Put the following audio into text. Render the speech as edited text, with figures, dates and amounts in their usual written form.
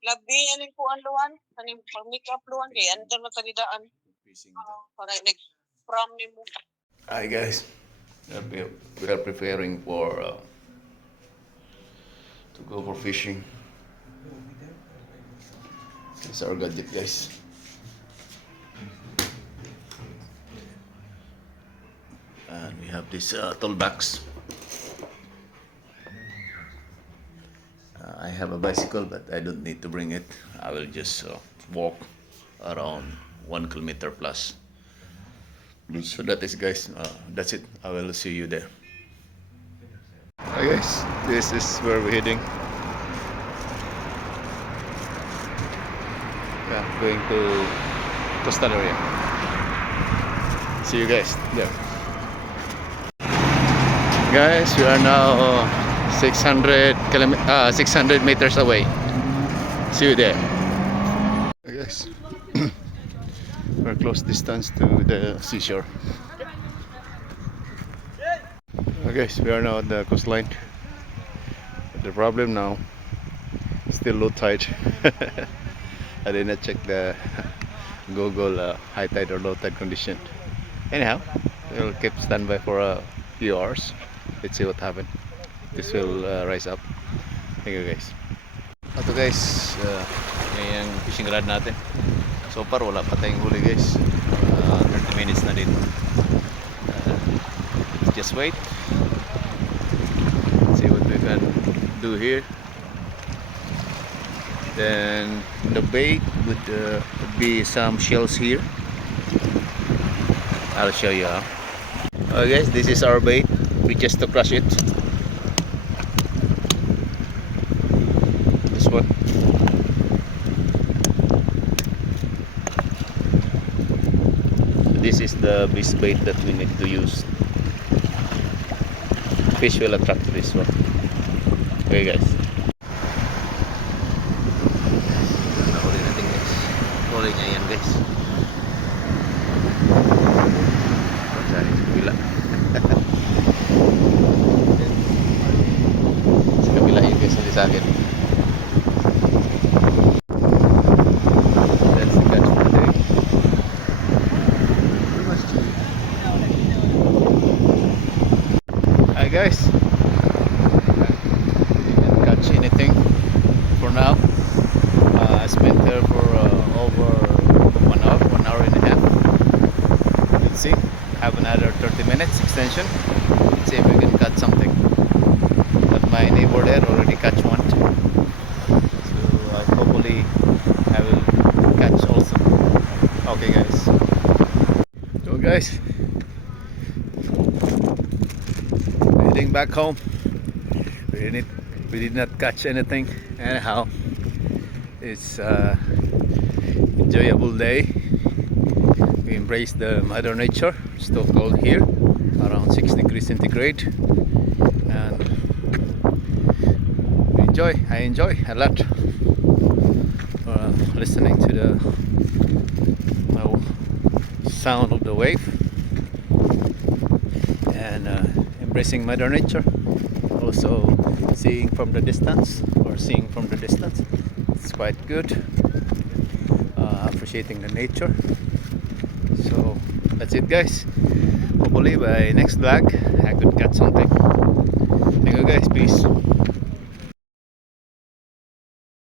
Labi aning kuan luan, aning pang-make up luan kay andar matagidaan. Para nag-prom nimo. Hi guys, we are preparing for to go for fishing. This is our gadget, guys. And we have this toolbox. I have a bicycle, but I don't need to bring it. I will just walk around 1 kilometer plus. So that is, guys. That's it. I will see you there. Hi guys, this is where we're heading. Yeah, going to coastal area. See you guys there. Guys, we are now 600 meters away. See you there. Hey guys, we're close distance to the seashore. Okay, guys, we are now at the coastline. But the problem now, still low tide. I did not check the Google high tide or low tide condition. Anyhow, we'll keep standby for a few hours. Let's see what happens. This will rise up. Thank you guys. Ito guys, yan yung fishing rod natin. So far wala pa tayong huli guys. 30 minutes na din. Just wait. See what we can do here. Then the bait would be some shells here. I'll show you. Guys, this is our bait. We just to crush it. This one. This is the best bait that we need to use. Fish will attract to this one. Okay guys. Nahuli natin guys. Huli niya yan guys. Pagkari sa kabila. Sa kabila yun guys, hindi sa akin. That's the catch for the day. Hi guys. Didn't catch anything for now. I spent here for over 1 hour and a half. We'll see. Have another 30 minutes extension. See if we can catch something. But my neighbor there already catch one. So hopefully I will catch also. Okay guys. So guys, heading back home. We did not catch anything. Anyhow, it's enjoyable day. We embrace the mother nature. It's still cold here, around 6 degrees centigrade, and I enjoy a lot listening to the sound of the wave and embracing mother nature. Also seeing from the distance. It's quite good. Appreciating the nature. So that's it guys. Hopefully by next vlog I could catch something. Thank you guys. Peace.